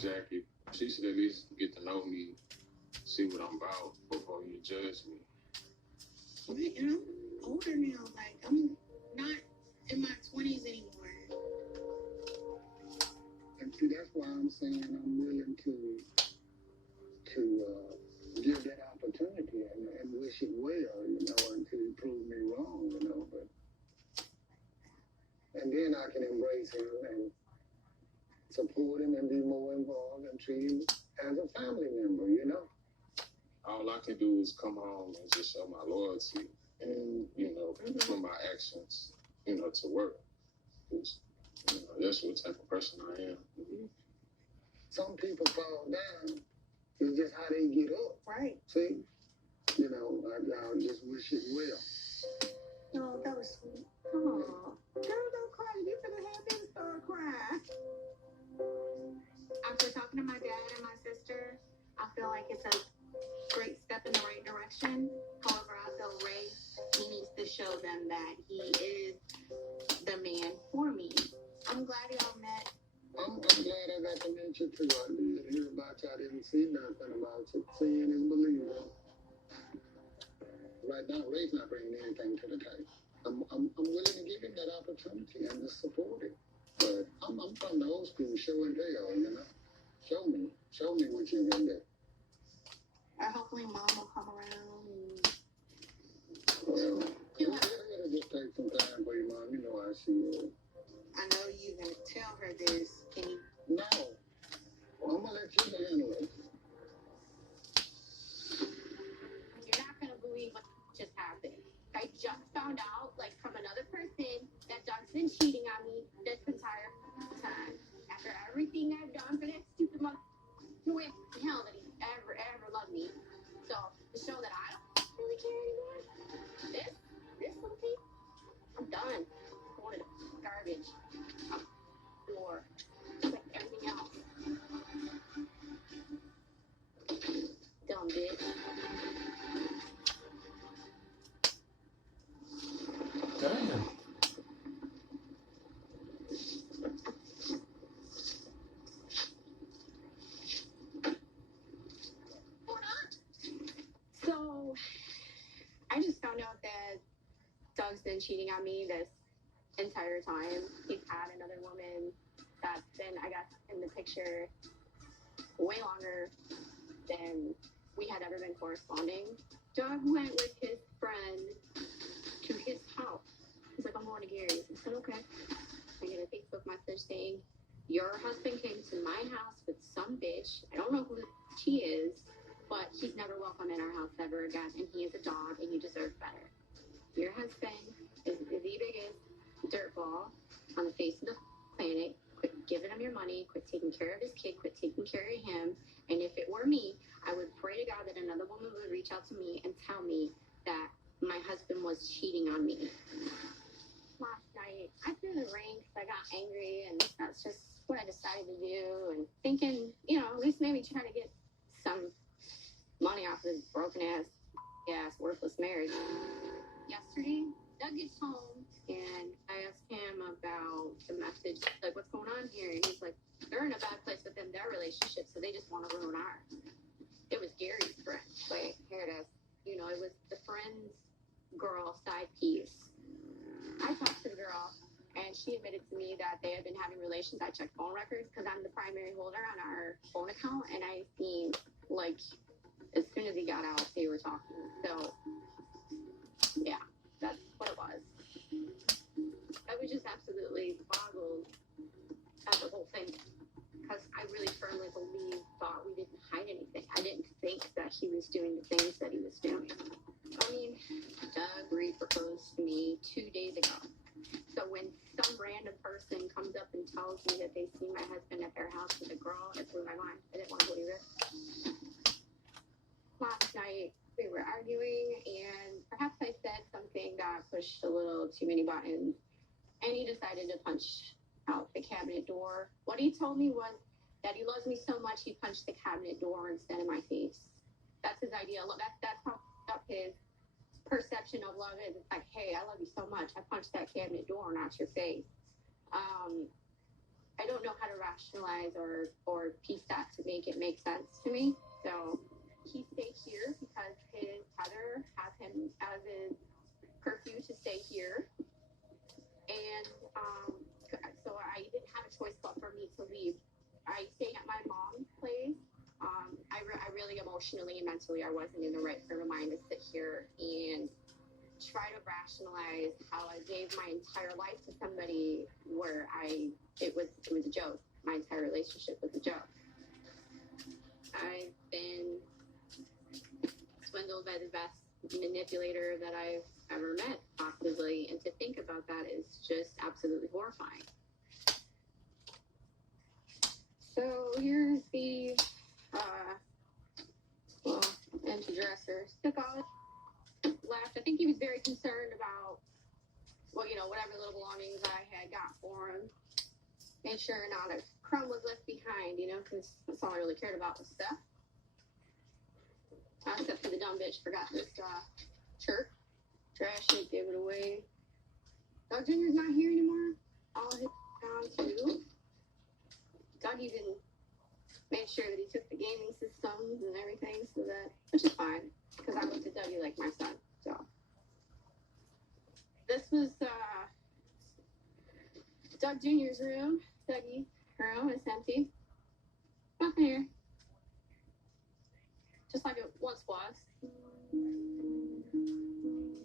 Jackie, she should at least get to know me, see what I'm about before you judge me. Okay, and I'm older now. Like, I'm not in my 20s anymore. And see, that's why I'm saying I'm willing to give that opportunity and wish it well, until you prove me wrong, but and then I can embrace him and support him and be more involved and treat him as a family member. All I can do is come home and just show my loyalty and, put my actions, to work. Because, that's what type of person I am. Mm-hmm. Some people fall down. It's just how they get up. Right. See? I just wish it well. Oh, that was sweet. Oh, girl, don't cry. You finna have them start crying. After talking to my dad and my sister, I feel like it's a great step in the right direction. However, I feel Ray, he needs to show them that he is the man for me. I'm glad y'all met. I'm glad I got to meet you too. I did hear about you. I didn't see nothing about you. Seeing is believing. Right now, Ray's not bringing anything to the table. I'm willing to give him that opportunity and to support it. But I'm from the old school, show and tell, Show me what you can do. Hopefully Mom will come around. Well, it'll just take some time for you, Mom. You know how she is. I know you can tell her this. Can you? No. Well, I'm going to let you handle it. You're not gonna believe what just happened. I just found out, from another person, that Doug's been cheating on me this entire time. After everything I've done for that stupid mother, no way in hell that he ever loved me. So, to show that I don't really care anymore, this little thing, I'm done. I'm going to the garbage. Or, just like everything else. Dumb bitch. Damn. So, I just found out that Doug's been cheating on me this entire time. He's had another woman that's been, I guess, in the picture way longer than we had ever been corresponding. Doug went with his friend to his house. He's like, I'm going to Gary's. I said, okay. I get a Facebook message saying, your husband came to my house with some bitch. I don't know who she is, but he's never welcome in our house ever again, and he is a dog, and you deserve better. Your husband is the biggest dirtball on the face of the planet. Quit giving him your money. Quit taking care of his kid. Quit taking care of him. And if it were me, I would pray to God that another woman would reach out to me and tell me that my husband was cheating on me. Last night, I threw the ring because I got angry, and that's just what I decided to do. And thinking, at least maybe try to get some money off this broken ass, worthless marriage. Yesterday, Doug gets home, and I asked him about the message, what's going on here? And he's like, they're in a bad place within their relationship, so they just want to ruin ours. It was Gary's friend. Wait, here it is. It was the friend's girl side piece. I talked to the girl, and she admitted to me that they had been having relations. I checked phone records because I'm the primary holder on our phone account, and I seen, as soon as he got out, they were talking. So, yeah, that's what it was. I was just absolutely boggled at the whole thing because I really firmly thought we didn't hide anything. I didn't think that he was doing the things that he was doing. I mean, Doug re-proposed to me 2 days ago. So when some random person comes up and tells me that they see my husband at their house with a girl, it blew my mind. I didn't want to believe it. Last night, we were arguing, and perhaps I said something that pushed a little too many buttons, and he decided to punch out the cabinet door. What he told me was that he loves me so much, he punched the cabinet door instead of my face. That's his idea. That's how up his perception of love is. It's like, hey, I love you so much. I punched that cabinet door, not your face. I don't know how to rationalize or piece that it make sense to me. So he stayed here because his tether has him as his curfew to stay here. And so I didn't have a choice but for me to leave. I stayed at my mom's place. I really emotionally and mentally, I wasn't in the right frame of mind to sit here and try to rationalize how I gave my entire life to somebody where it was a joke. My entire relationship was a joke. I've been swindled by the best manipulator that I've ever met, possibly, and to think about that is just absolutely horrifying. So here's the empty dresser. Took all it, left. I think he was very concerned about, whatever little belongings I had got for him. Made sure not a crumb was left behind, because that's all I really cared about was stuff. Except for the dumb bitch forgot this shirt. Trashed it, gave it away. Doug Jr.'s not here anymore. All his gone too. Doug even made sure that he took the gaming systems and everything, which is fine, because I looked at Dougie like my son. So this was Doug Jr.'s room. Dougie's room is empty. Nothing here. Just like it once was.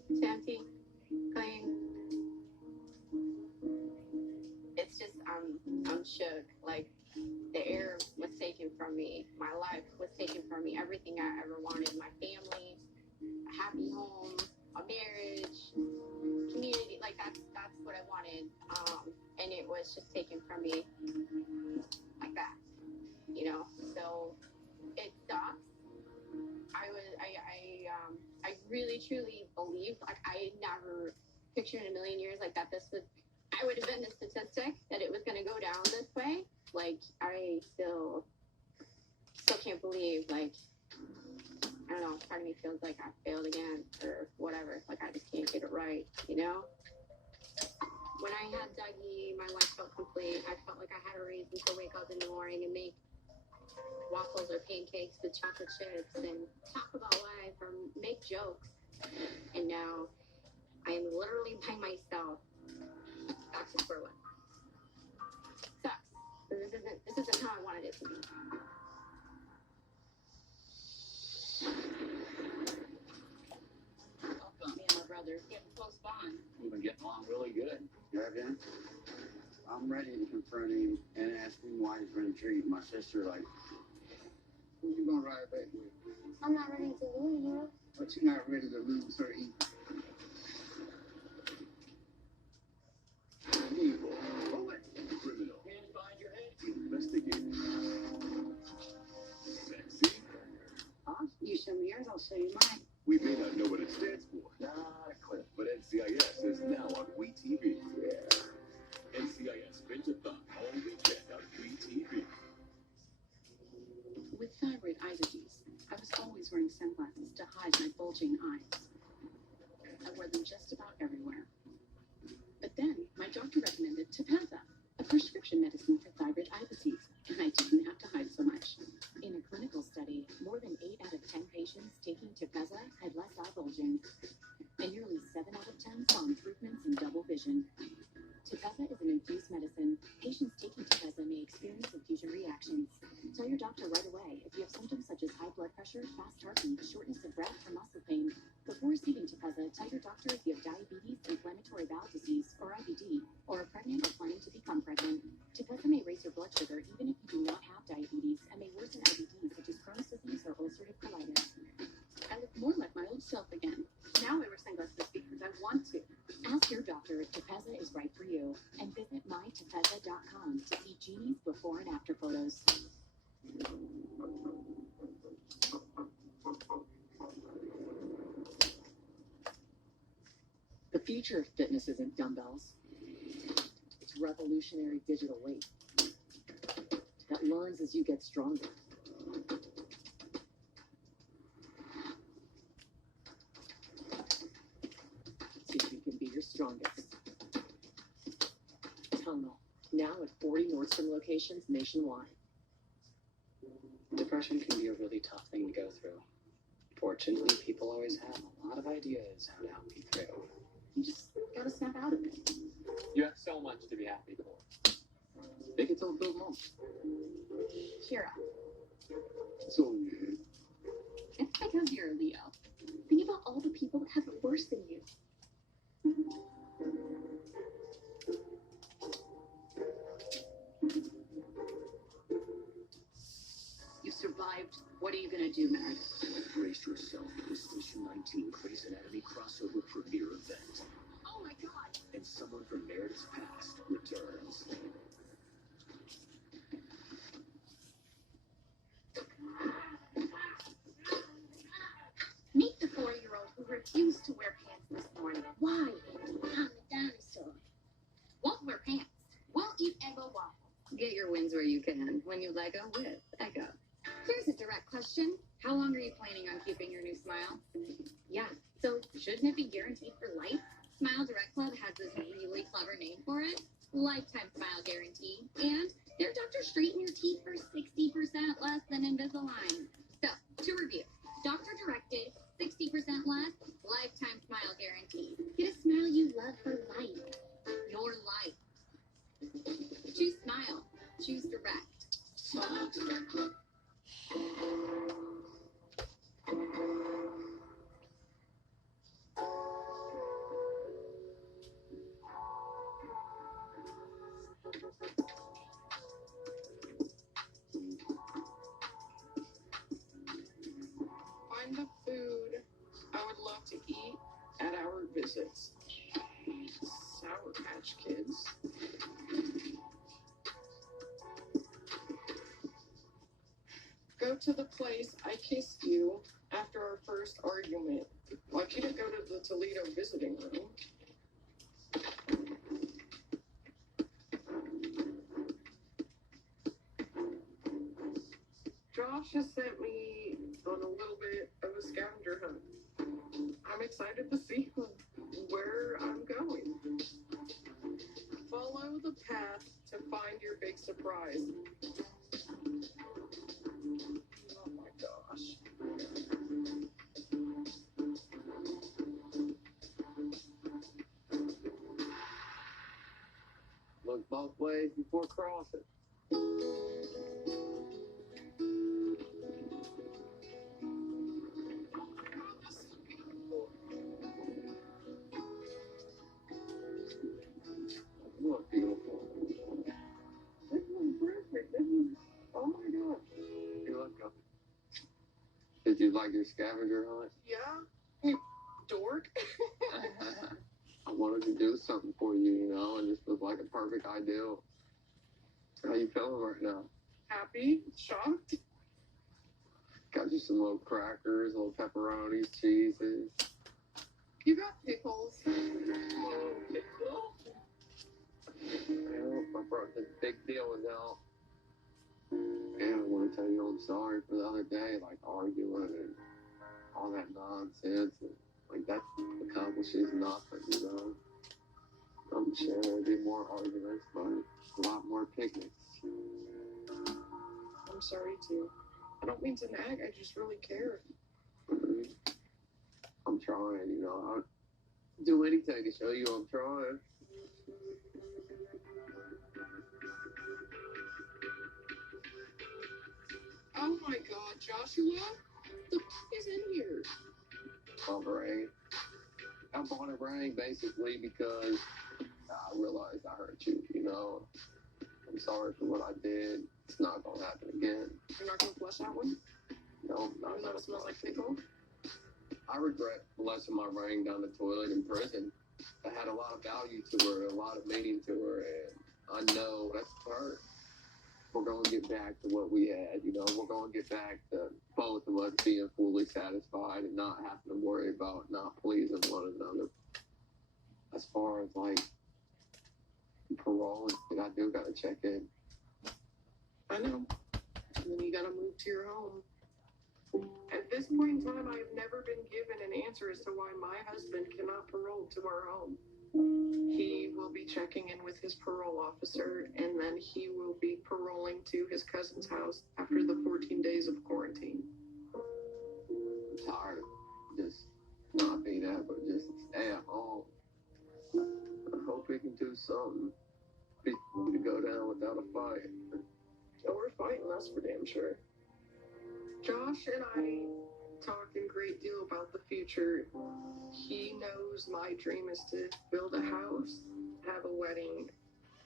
It's empty, clean. It's just I'm shook. Like, the air was taken from me. My life was taken from me. Everything I ever wanted. My family, a happy home, a marriage, community. Like, that's what I wanted. And it was just taken from me like that. So it sucks. I really truly believed, like, I never pictured in a million years like that I would have been the statistic that it was going to go down this way. Like, I still can't believe, like, I don't know, part of me feels like I failed again or whatever. Like, I just can't get it right, When I had Dougie, my life felt complete. I felt like I had a reason to wake up in the morning and make waffles or pancakes with chocolate chips and talk about life or make jokes. And now I am literally by myself, back to square one. Sucks. This isn't how I wanted it to be. Me and my brother getting close bond. We've been getting along really good. You have him? I'm ready to confront him and ask him why he's been treating my sister like. Who you gonna ride back with? I'm not ready to lose her. But you're not ready to lose her either. Evil. Bullet. Criminal. Hands behind your head. Investigator. Sexy. Huh? You show me yours, I'll show you mine. We may not know what it stands for. Not a clip. But NCIS is now on WeTV. Yeah. NCIS Binge-a-thon all weekend on WeTV. With thyroid eye disease, I was always wearing sunglasses to hide my bulging eyes. I wore them just about everywhere. But then, my doctor recommended Tepezza, a prescription medicine for thyroid eye disease, and I didn't have to hide so much. In a clinical study, more than 8 out of 10 patients taking Tepezza had less eye bulging, and nearly 7 out of 10 saw improvements in double vision. Tepezza is an infused medicine. Patients taking Tepezza may experience infusion reactions. Tell your doctor right away if you have symptoms such as high blood pressure, fast heartbeat, shortness of breath, or muscle pain. Before receiving Tepezza, tell your doctor if you have diabetes, inflammatory bowel disease, or IBD, or are pregnant or planning to become pregnant. Tepezza may raise your blood sugar even if you do not have diabetes and may worsen IBD such as Crohn's disease or ulcerative colitis. I look more like my old self again. Now I wear sunglasses because I want to. Ask your doctor if Tepezza is right for you and visit mytepezza.com to see Jeannie's before and after photos. The future of fitness isn't dumbbells. It's revolutionary digital weight that learns as you get stronger. See if you can be your strongest. Tunnel, now at 40 Nordstrom locations nationwide. Depression can be a really tough thing to go through. Fortunately, people always have a lot of ideas how to help you through. You just gotta snap out of it. You have so much to be happy for. Make it till a good month. Cheer up. So weird. It's because you're a Leo. Think about all the people that have it worse than you. You survived. What are you gonna do, Meredith? Brace yourself for the Station 19 Grey's Anatomy crossover premiere event. Oh my god! And someone from Meredith's past returns. Meet the 4-year-old who refused to wear pants this morning. Why? I'm a dinosaur. Won't wear pants. Won't eat Eggo waffles. Get your wins where you can when you Lego with Eggo. Here's a direct question. How long are you planning on keeping your new smile? Yeah, so shouldn't it be guaranteed for life? Smile Direct Club has this really clever name for it. Lifetime Smile Guarantee. And their doctors straighten your teeth for 60% less than Invisalign. So, to review, doctor directed, 60% less, lifetime smile guarantee. Get a smile you love for life. Your life. Choose Smile. Choose Direct. Smile Direct Club. Find the food I would love to eat at our visits. Sour Patch Kids. Go to the place I kissed you after our first argument. Like you didn't go to the Toledo visiting room. Josh has sent me on a little bit of a scavenger hunt. I'm excited to see where I'm going. Follow the path to find your big surprise. Oh my gosh. Look both ways before crossing. You look beautiful. This is perfect. This is, oh my gosh. You look good. Did you like your scavenger hunt? Yeah? You dork. I wanted to do something for you, you know, and this was like a perfect ideal. How you feeling right now? Happy? Shocked? Got you some little crackers, little pepperonis, cheeses. You got pickles. I brought this big deal was out. And I want to tell you I'm sorry for the other day, like arguing and all that nonsense. And, like, that accomplishes nothing, you know? I'm sure there'll be more arguments, but a lot more picnics. I'm sorry too. I don't mean to nag, I just really care. I'm trying, you know? I'll do anything to show you I'm trying. Oh my god, Joshua? The f is in here. My brain. I bought a ring basically because I realized I hurt you, you know? I'm sorry for what I did. It's not gonna happen again. You're not gonna flush that one? No, not Even though it smells like pickle? I regret flushing my ring down the toilet in prison. I had a lot of value to her, a lot of meaning to her, and I know that's hurt. We're gonna get back to what we had, you know? We're gonna get back to both of us being fully satisfied and not having to worry about not pleasing one another. As far as, like, parole, I do gotta check in. I know. And then you gotta move to your home. At this point in time, I have never been given an answer as to why my husband cannot parole to our home. He will be checking in with his parole officer, and then he will be paroling to his cousin's house after the 14 I'm sure. Josh and I talk a great deal about the future. He knows my dream is to build a house, have a wedding,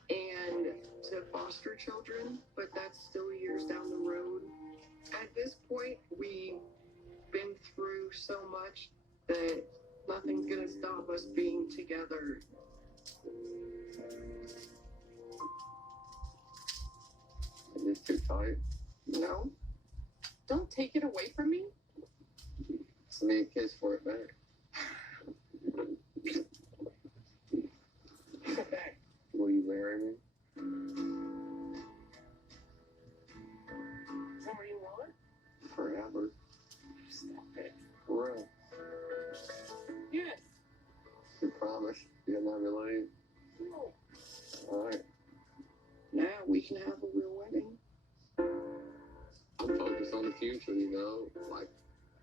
and to foster children, but that's still years down the road. At this point, we've been through so much that nothing's gonna stop us being together. Is this too tight? No? Don't take it away from me. Just need a kiss for it back. Will you marry me? Is that what you want? Forever. Stop it. For real. Yes. You promise? You'll never leave? No. Alright. Now we can have a real wedding. I'm focused on the future, you know? Like,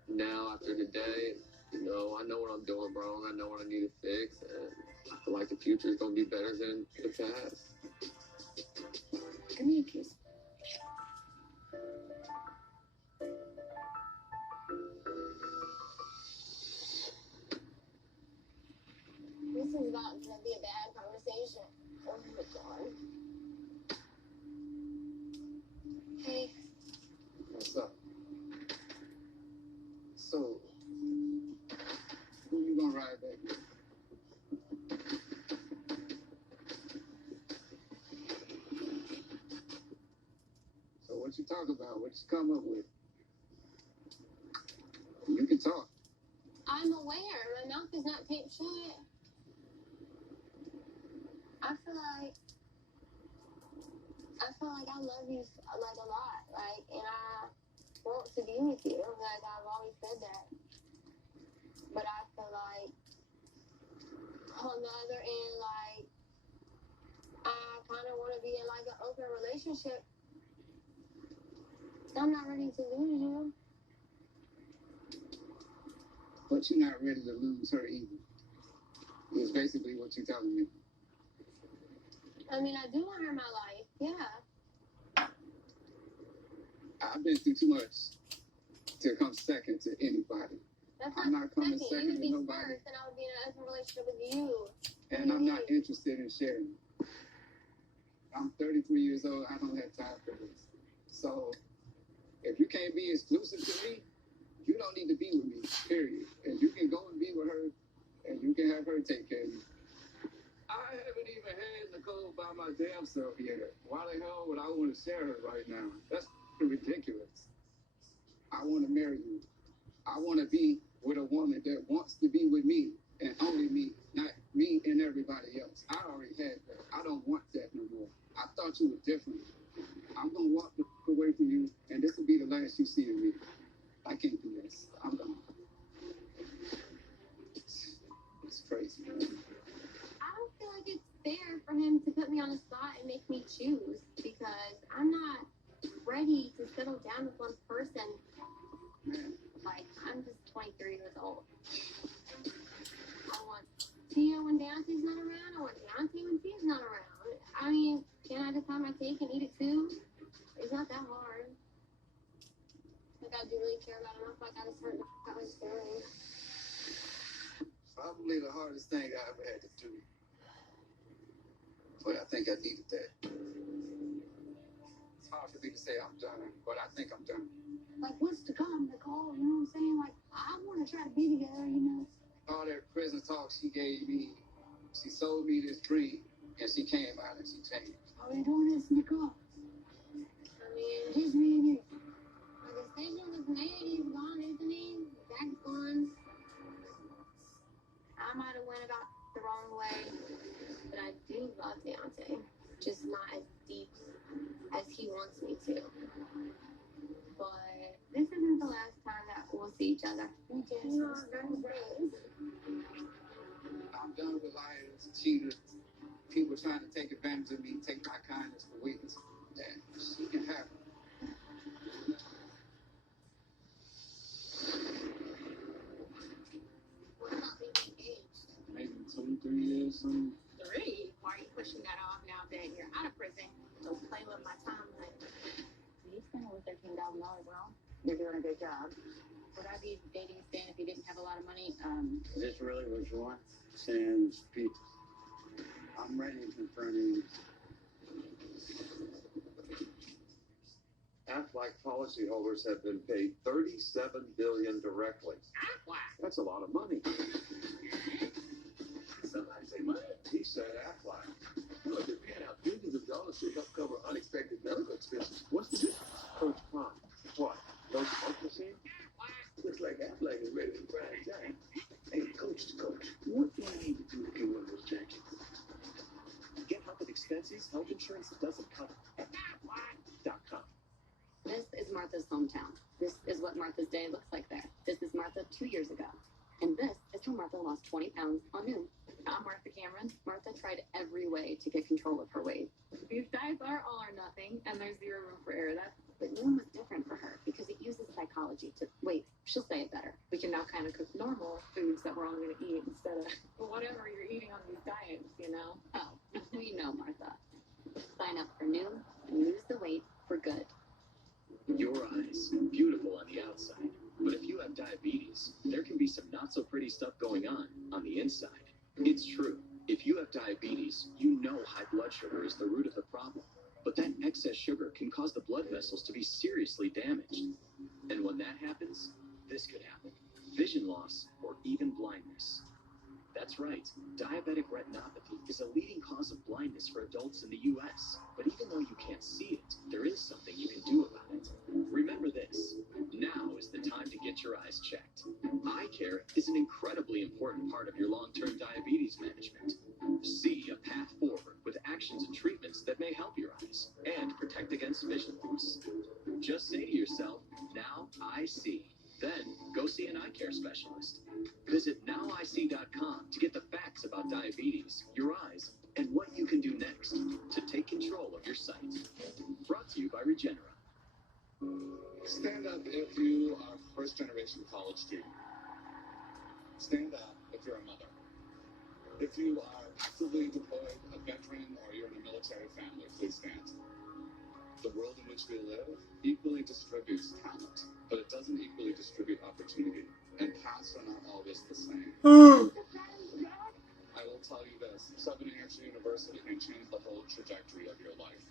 now, after today, you know, I know what I'm doing wrong. I know what I need to fix. And I feel like the future is going to be better than the past. Give me a kiss. This is about to be a bad conversation. Oh my god. Hey, What's up? So, who you gonna ride back with? So what you talk about? What you come up with? You can talk. I'm aware. My mouth is not taped shut. I feel like I love you like a lot, like, and I want to be with you. Like I've always said that, but I feel like on the other end, like I kind of want to be in like an open relationship. I'm not ready to lose you. But you're not ready to lose her either. Is basically what you're telling me. I mean, I do want her in my life. Yeah. I've been through too much to come second to anybody. That's I'm not coming You second would to be nobody. first, and I would be in an open relationship with you. And I'm not interested in sharing. I'm 33 years old. I don't have time for this. So if you can't be exclusive to me, you don't need to be with me, period. And you can go and be with her, and you can have her take care of you. I haven't even had Nicole by my damn self yet. Why the hell would I want to share her right now? That's ridiculous. I want to marry you. I want to be with a woman that wants to be with me and only me, not me and everybody else. I already had that. I don't want that no more. I thought you were different. I'm going to walk the f- away from you, and this will be the last you see of me. I can't do this. I'm done. It's crazy. I don't feel like it's fair for him to put me on the spot and make me choose because I'm not ready to settle down with one person. Man, Like, I'm just 23 years old. I want Tia when Deontay's not around. I want Deontay when Tia's not around. I mean, can I just have my cake and eat it too? It's not that hard. Like, I do really care about him. I feel like I just hurt the f- out his feelings. probably the hardest thing I ever had to do. But I think I needed that. It's hard for me to say I'm done, but I think I'm done. Like, what's to come, Nicole? You know what I'm saying? Like, I want to try to be together, you know? All that prison talk she gave me, she sold me this dream, and she came out and she changed. How are you doing this, Nicole? I mean, just me and you. My decision was made. He's gone, isn't he? Zach's gone. I might have went about the wrong way, but I do love Deontay. Just not as deep as he wants me to. But this isn't the last time that we'll see each other. We just friends. I'm done with liars, cheaters, people trying to take advantage of me, take my kindness for weakness. And she can have it. What about being engaged? Maybe 2, 3 years, something. 3? Why are you pushing that off now that you're out of prison? Don't play with my timeline. He's been with $13,000 well. You're doing a good job. Would I be dating Stan if he didn't have a lot of money? Is this really what you want? Sans Pete. I'm ready to confront him. Aflac policyholders have been paid $37 billion directly. That's a lot of money. Somebody say money. He said Aflac. Look, they're paying out billions of dollars to help cover unexpected medical expenses. What's the difference? Coach Prime. What? No smoke machine? Looks like Aflac is ready to prime time. Hey, coach, what do I need to do to get one of those jackets? Get help with expenses health insurance doesn't cover. Aflac.com. This is Martha's hometown. This is what Martha's day looks like there. This is Martha 2 years ago. And this is when Martha lost 20 pounds on Noom. I'm Martha Cameron. Martha tried every way to get control of her weight. These diets are all or nothing, and there's zero room for error. But Noom was different for her because it uses psychology to, she'll say it better. We can now kind of cook normal foods that we're all going to eat instead of whatever you're eating on these diets, you know? Oh, we know, Martha. Sign up for Noom and lose the weight for good. Your eyes, beautiful on the outside. But if you have diabetes, there can be some not so pretty stuff going on the inside. It's true. If you have diabetes, you know high blood sugar is the root of the problem. But that excess sugar can cause the blood vessels to be seriously damaged. And when that happens, this could happen. Vision loss or even blindness. That's right. Diabetic retinopathy is a leading cause of blindness for adults in the U.S. But even though you can't see it, there is something you can do about it. Remember this. Now is the time to get your eyes checked. Eye care is an incredibly important part of your long-term diabetes management. See a path forward with actions and treatments that may help your eyes and protect against vision loss. Just say to yourself, now I see. Then go see an eye care specialist. Visit nowic.com to get the facts about diabetes, your eyes, and what you can do next to take control of your sight. Brought to you by Regenera. Stand up if you are a first-generation college student. Stand up if you're a mother. If you are actively deployed, a veteran, or you're in a military family, please stand. The world in which we live equally distributes talent, but it doesn't equally distribute opportunity, and paths are not always the same. I will tell you this, Southern New Hampshire University can change the whole trajectory of your life.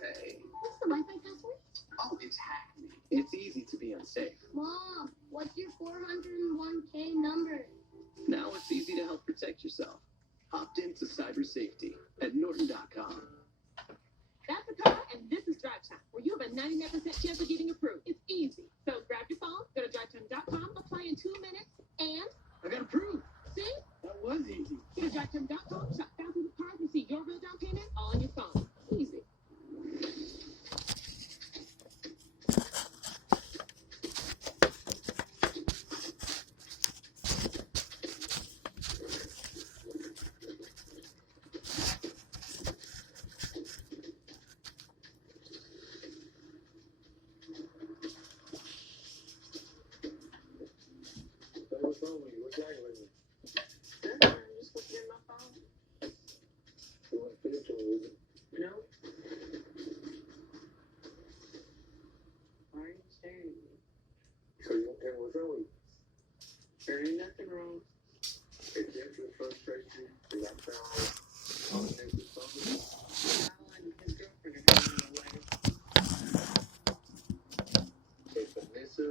Hey. What's the Wi-Fi password? Oh, it's Hackney. It's easy to be unsafe. Mom, what's your 401k number? Now it's easy to help protect yourself. Opt into cyber safety at Norton.com. That's a car, and this is Drive Time, where you have a 99% chance of getting approved. It's easy. So grab your phone, go to drivetime.com, apply in 2 minutes, and I got approved. see? That was easy. Go to drivetime.com, shop thousands of cars, and see your real down payment all on your phone. Easy. What's wrong with you? What's wrong with you? I'm just looking at my phone. You want to finish or is it? No. Why are you staring at me? So you don't tell me what's wrong with you? There ain't nothing wrong. It's just frustration. You got all the things that's something. Al and his girlfriend are having a wedding. If Vanessa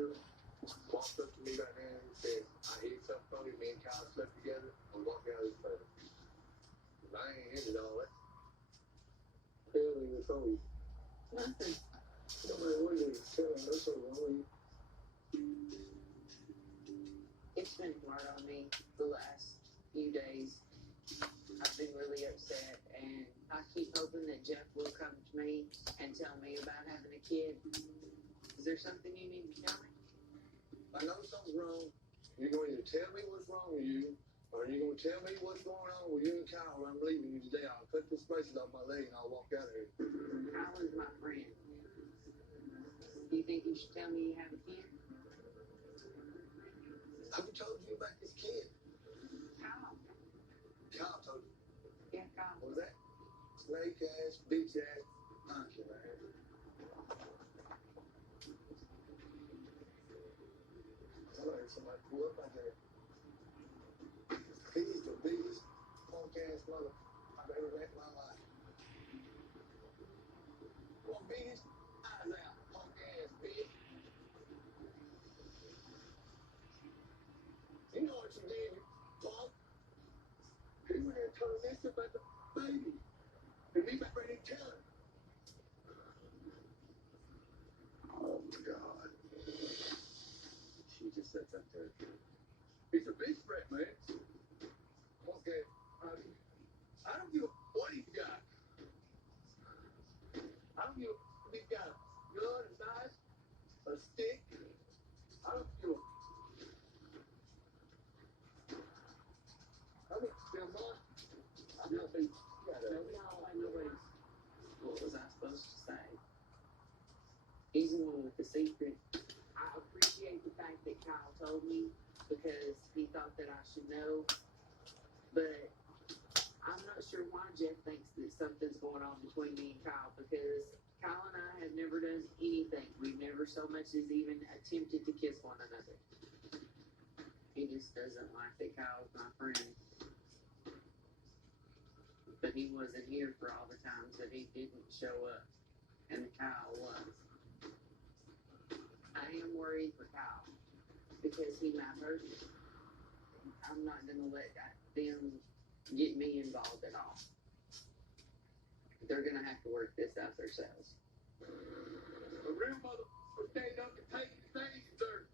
walked up to me right now and said, I hate something from you, me and Kyle slept together, I'm walking out of this place. I ain't into all that. Tell me what's wrong with you. Nothing. No matter what it is, tell me what's wrong with you. It's been hard on me the last few days. I've been really upset, and I keep hoping that Jeff will come to me and tell me about having a kid. Is there something you need to tell me? I know something's wrong. You're going to either tell me what's wrong with you, or you're going to tell me what's going on with you and Kyle. I'm leaving you today. I'll cut the braces off my leg and I'll walk out of here. Kyle is my friend. Do you think you should tell me you have a kid? Who told you about this kid? Kyle. Kyle told you. Yeah, Kyle. What was that? snake ass, bitch ass monkey, man. I heard somebody pull up out there. He's the biggest punk ass mother I've ever met in my life. Well, beat his eyes out, punk ass bitch. You know what you did, punk? He was there telling this about the baby. And me back ready to tell him. Oh my God. She just sits up there. He's a big threat, man. Okay, I don't give a what he's got. I don't give a if he's got a gun, a knife, a stick. I don't give a. I mean, Delmont, I don't think you got a. No, I know What was I supposed to say? he's the one with the secret. I appreciate the fact that Kyle told me because he thought that I should know. But I'm not sure why Jeff thinks that something's going on between me and Kyle because Kyle and I have never done anything. We've never so much as even attempted to kiss one another. He just doesn't like that Kyle's my friend. But he wasn't here for all the times that he didn't show up. And Kyle was. I am worried for Kyle because he might hurt me. I'm not going to let them get me involved at all. They're going to have to work this out themselves. A real motherfucker stand up and take his things, sir.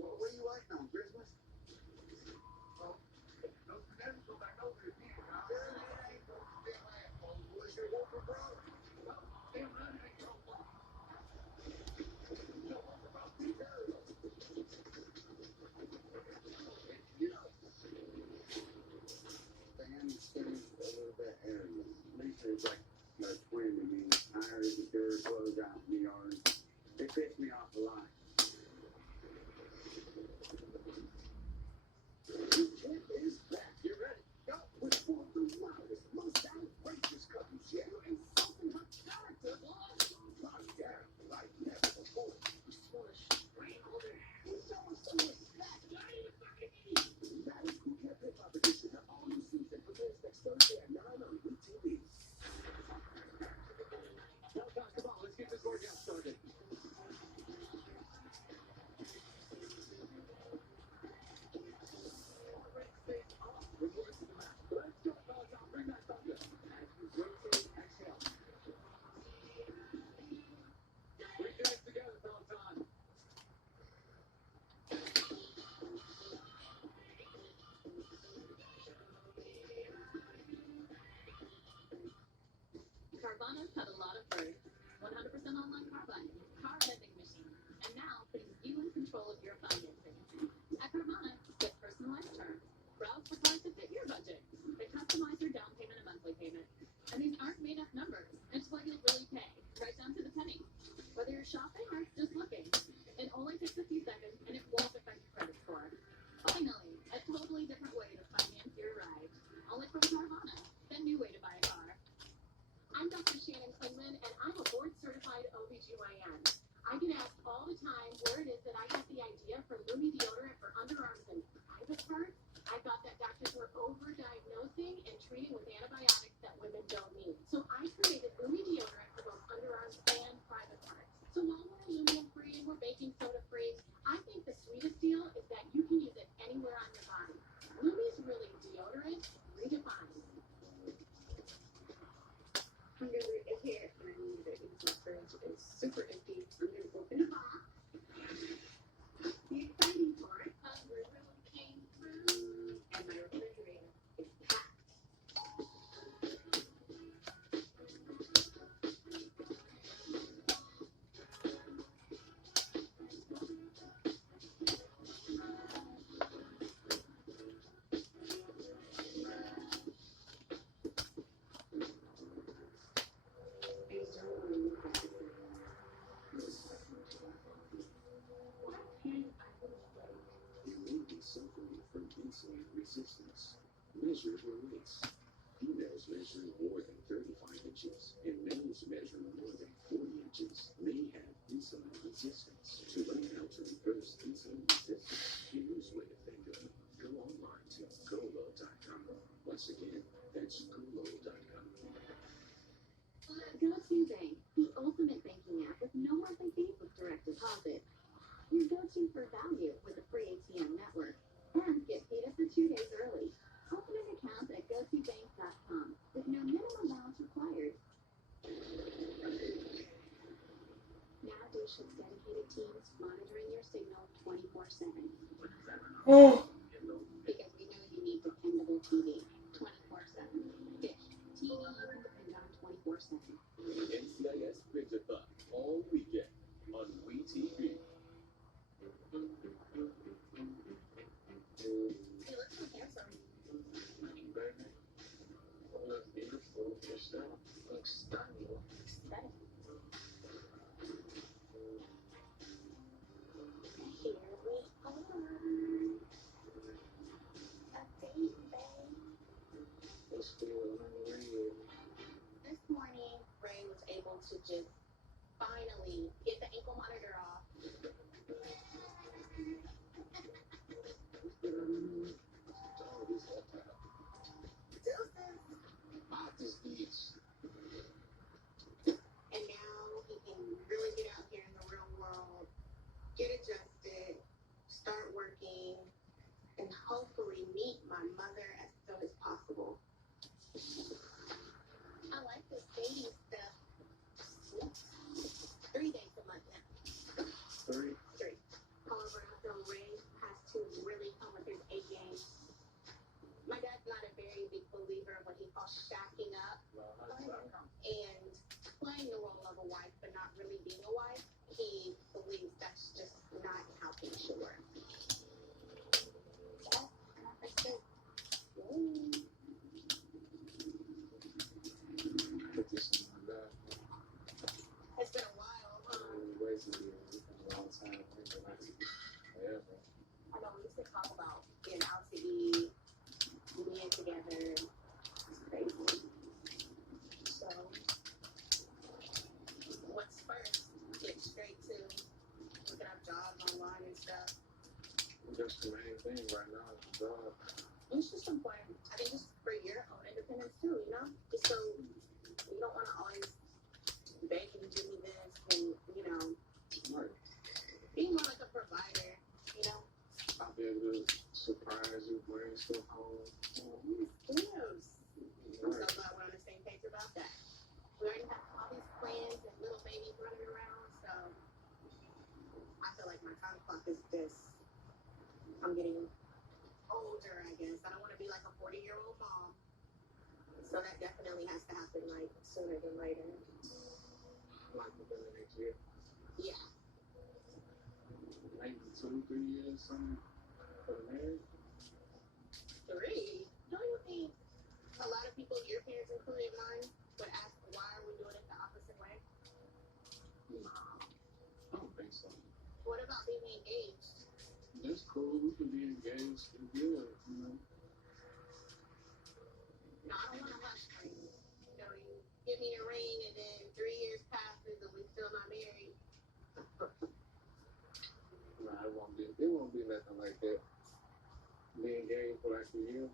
What are you waiting on, Christmas? Those never go back over here again. There ain't no damn asshole. Was your walker broke? No, damn right it ain't your fault. Your walker broke me, girl. Stan seems a little bit arrogant. Lisa is like a twin to me. I heard the door close out in the yard. It pissed me off a lot. Jeff is back. You ready? Go. With one of the wildest, most outrageous couples yet. You're insulting her character. Right down like never before. You just want to strangle her. You show her some respect. Not even fucking eat. That is Who Can't Hip Hop Edition. All new season premieres next Thursday at 9 on WeTV. Now, guys, come on. Let's get this workout started. Carvana's had a lot of birth. 100% online car buying, car vending machine, and now putting you in control of your financing. At Carvana, get personalized terms, browse for cars that fit your budget. They customize your down payment and monthly payment. And these aren't made up numbers. It's what you'll really pay, right down to the penny. Whether you're shopping or just looking, it only takes a few seconds and it won't affect your credit score. Finally, a totally different way to finance your ride. Only from Carvana, the new way to buy a car. I'm Dr. Shannon Klingman, and I'm a board-certified OBGYN. I get asked all the time where it is that I got the idea for Lumi deodorant for underarms and private parts. I thought that doctors were over-diagnosing and treating with antibiotics that women don't need. So I created Lumi deodorant for those underarms and private parts. So while we're aluminum-free and we're baking soda-free, I think the sweetest deal is that you can use it anywhere on your body. Lumi's really deodorant redefined. I'm gonna read it here, and I need it because my fridge is super empty. I'm gonna open it up. The exciting part of really came through, and my refrigerator is packed. I don't want to look like this anymore. resistance. Measures release. Females measure more than 35 inches, and males measure more than 40 inches may have insulin resistance. To learn how to reverse insulin resistance and lose weight effectively, go online to GoLo.com. Once again, that's GoLo.com. GoToBank, the ultimate banking app with no monthly fees with direct deposit. Your go-to for value with a free ATM network. And get paid up to 2 days early. Open an account at GoToBank.com with no minimum balance required. Now Dish has dedicated teams monitoring your signal 24/7. Because we know you need dependable TV 24/7. Dish, TV you can depend on 24/7. NCIS Big Buck all weekend on WeTV. He looks so handsome. Baby, you look beautiful yourself. Look stunning. Aesthetic. Here we are. A date, babe. What's going on with you? This morning, Ray was able to just finally get the ankle monitor off. Dog is up top. Deuces. Out this beach. And now he can really get out here in the real world, get adjusted, start working, and hopefully meet my mother as soon as possible. I like this dating stuff. 3 days a month now. 3. 3. However, I feel Ray has to really come with his A game. My dad's not a very big believer of what he calls shacking up and playing the role of a wife, but not really being a wife. He believes that's just not how things should work. Yeah, and I think so. Put this in my bag. It's been a while, It's been a long time. Forever. I know we used to talk about getting out to eat, being together. It's crazy. So, what's first? Get straight to looking up jobs online and stuff. That's the main thing right now is the job. It's just important. I think just for your own independence too, you know? Just so you don't want to always beg and give me this and, you know, Right. being more like a provider, you know? I'll be able to surprise you, bring stuff home. Yes. I'm so Right. glad we're on the same page about that. We already have all these plans and little babies running around, so I feel like my time clock is just, I'm getting older, I guess. I don't want to be like a 40-year-old mom. So that definitely has to happen, like, sooner than later. Like within the next year. Yeah. Maybe 2-3 years, something for the marriage. 3? Don't you think a lot of people, your parents included mine, would ask why are we doing it the opposite way? Nah, I don't think so. What about being engaged? That's cool. We can be engaged and good, you know. No, I don't want a hush ring. You know, you give me a ring and then 3 years passes and we still not married. Nah, it won't be nothing like that. Be engaged for like a year,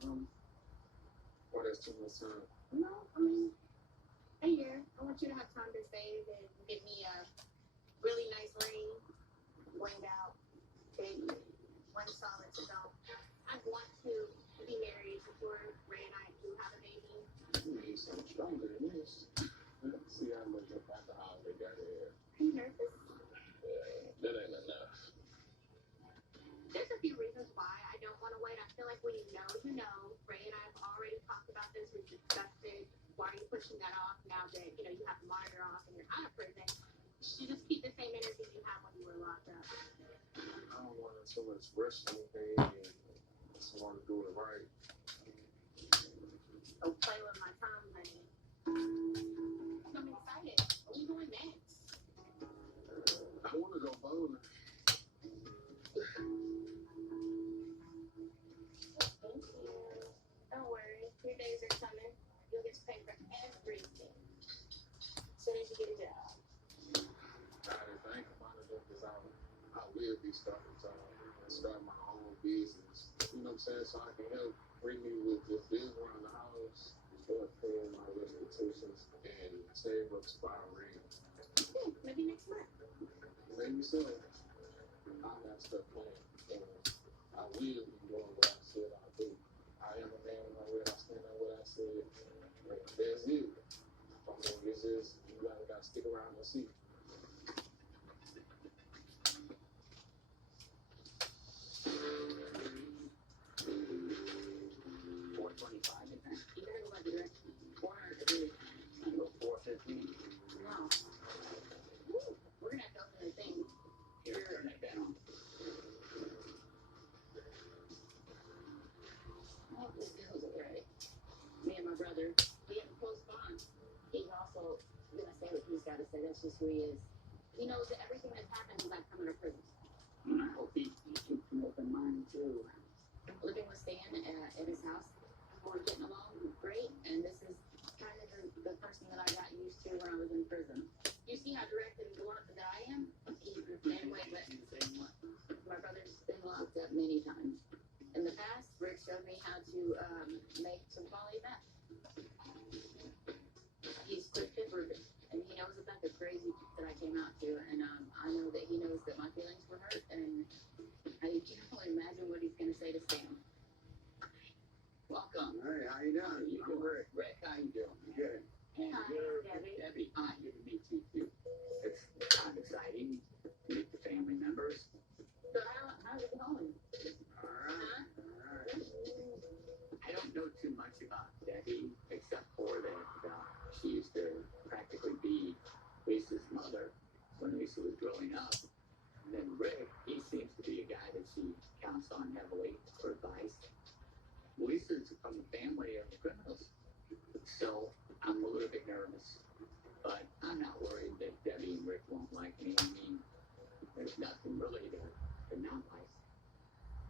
or that's too much time. No, I mean, a year. I want you to have time to save and get me a really nice ring, blinged out, big, one solid to go. I want to be married before Ray and I do have a baby. You need something stronger than this. Let's see how much about the house they got here. Are you nervous? That ain't enough. There's a few reasons why I don't want to wait. I feel like when you know, you know. Ray and I have already talked about this. We've discussed it. Why are you pushing that off now that, you know, you have the monitor off and you're out of prison? You should just keep the same energy you had when you were locked up. I don't want too much rush anything and just want to do it right. So play with my time, honey. I'm excited. What are you doing next? I want to go bowling. Thank you. will be starting to start my own business. You know what I'm saying? So I can help bring me with the bills around the house, start paying my restitutions, and save up to buy a ring. Maybe next month. Maybe so. I got stuff planned. I will be doing what I said I'll do. I am a man of my word. I stand on what I said. That's it. I mean, it's just, you gotta stick around and see. $425 in there. You gotta go by the direction. 400 I go 450. No. Woo. We're gonna have to open the thing. Here, turn it down. Oh, this goes alright. Me and my brother, we have a close bond. He's also gonna say what he's gotta say. That's just who he is. He knows that everything that's happened is like coming to prison. And I hope he keeps an open mind too. Living with Stan at his house, we're getting along great, and this is kind of the person that I got used to when I was in prison. You see how direct and blunt that I am? Anyway, but my brother's been locked up many times. In the past, Rick showed me how to make some quality meth. He's quick-tempered, and he knows about the crazy that I came out to, and I know that he knows that my feelings were hurt, and I can't really imagine what he's going to say to Stan. Welcome. Hey, how you doing? I'm Rick. Rick, how you doing? Good. And Hi, you're Debbie. Debbie. Hi, good to meet you too. It's kind of exciting to meet the family members. So how's it going? All right. All right. I don't know too much about Debbie, except for that she used to practically be Lisa's mother when Lisa was growing up. And then Rick, he seems to be a guy that she counts on heavily for advice. Lisa's from a family of criminals, so I'm a little bit nervous. But I'm not worried that Debbie and Rick won't like me. I mean, there's nothing really to not like.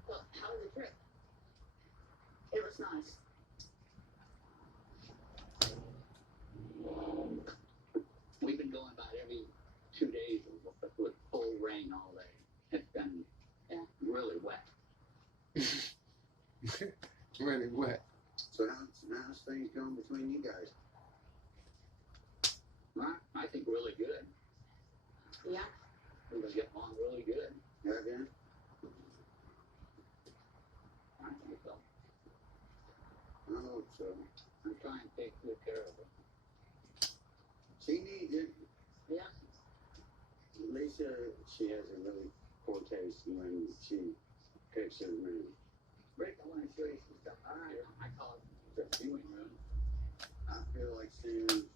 Well, how was the trip? It was nice. We've been going about every 2 days with full rain all day. It's been really wet. Really wet. So how's things going between you guys? I think really good. Yeah. We've been getting along really good. Have you? I think so. I hope so. I'm trying to take good care of her. She needs it. Yeah. Lisa, she has a really poor taste when she picks her man. Rick, I want to show you some stuff. All right. I call it the viewing room. I feel like saying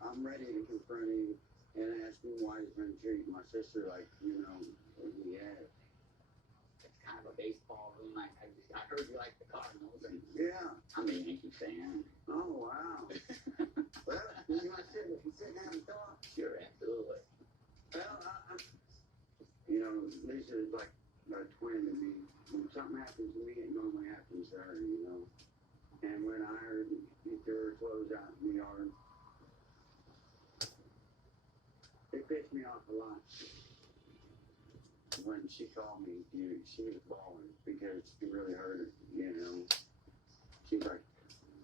I'm ready to confront him and ask him why he's been treating my sister like, what we had. It's kind of a baseball room. I heard you like the Cardinals, and Yeah. I'm a Yankee fan. Oh, wow. Well, you want to sit down and talk? Sure, absolutely. Well, Lisa is like a twin to me. When something happens to me, it normally happens to her, And when I heard he threw her clothes out in the yard, it pissed me off a lot. When she called me, she was bawling because she really hurt her, She's like,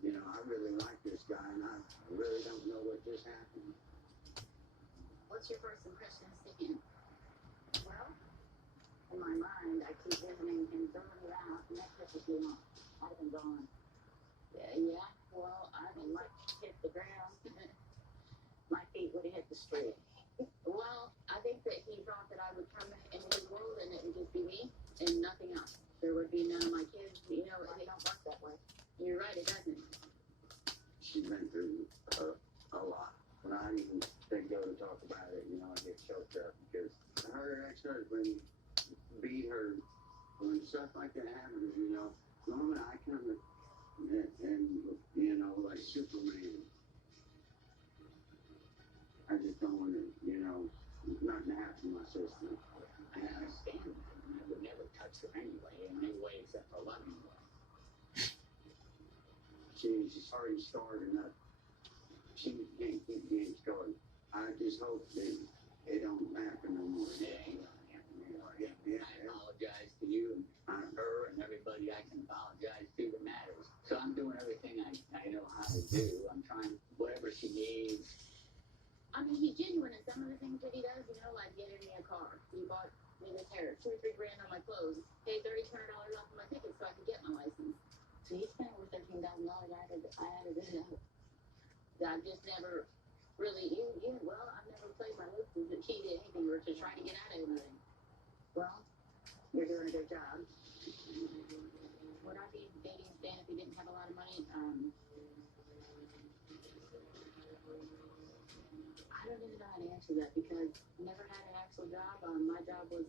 I really like this guy, and I really don't know what just happened. What's your first impression of Stan? Well, in my mind, I keep visiting him throwing it out, and that pisses me off. I've been gone. Yeah, well, I mean, my feet hit the ground. My feet would have hit the street. Well, I think that he thought that I would come into his world and it would just be me and nothing else. There would be none of my kids, it don't work that way. You're right, it doesn't. She's been through a lot. When I even go to talk about it, I get choked up because her ex-husband beat her. When stuff like that happens, normally I come and like Superman. I just don't want to, nothing to happen to my sister. I understand that, and I would never touch her anyway, in any way except for loving her. She's already started up. She can't keep getting started. I just hope that It don't happen no more. It ain't gonna happen anymore. Yeah. I apologize to you and her and everybody I can apologize to that matters. So I'm doing everything I know how to do. I'm trying whatever she needs. I mean, he's genuine in some of the things that he does, you know, like getting me a car. He bought me this hair, $2 or $3 grand on my clothes, paid $3,200 off of my ticket so I could get my license. So he spent over $13,000 I had to do that. I've just never really, I've never played my license the key to anything or to try to get out of anything. Well, you're doing a good job. Would I be dating Stan if he didn't have a lot of money? I don't even know how to answer that because I never had an actual job. My job was